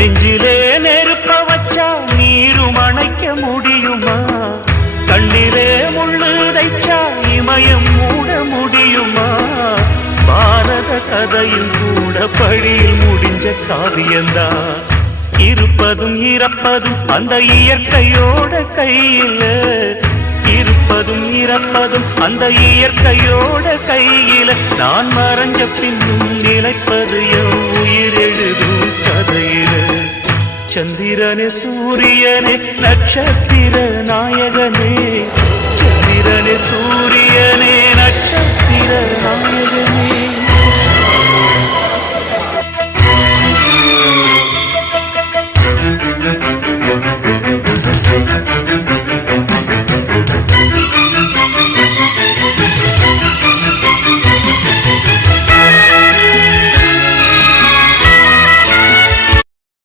நெஞ்சிலே நெருப்ப வச்சா நீரும் அணைக்க முடியுமா? கண்ணிலே முள்ளு தைச்சா இமயம் மூட முடியுமா? பாரத கதையும் கூட பழியில் முடிஞ்ச காவியந்தான். இருப்பதும் இறப்பதும் அந்த இயற்கையோட கையில, இருப்பதும் இறப்பதும் அந்த இயற்கையோட கையில. நான் மறைஞ்ச பின்னும் நிலைப்பது என் உயிர் எழுதும் கதையில. சந்திரனே சூரியனே நட்சத்திர நாயகனே, சந்திரனே சூரியனே நட்சத்திர நாயகனே.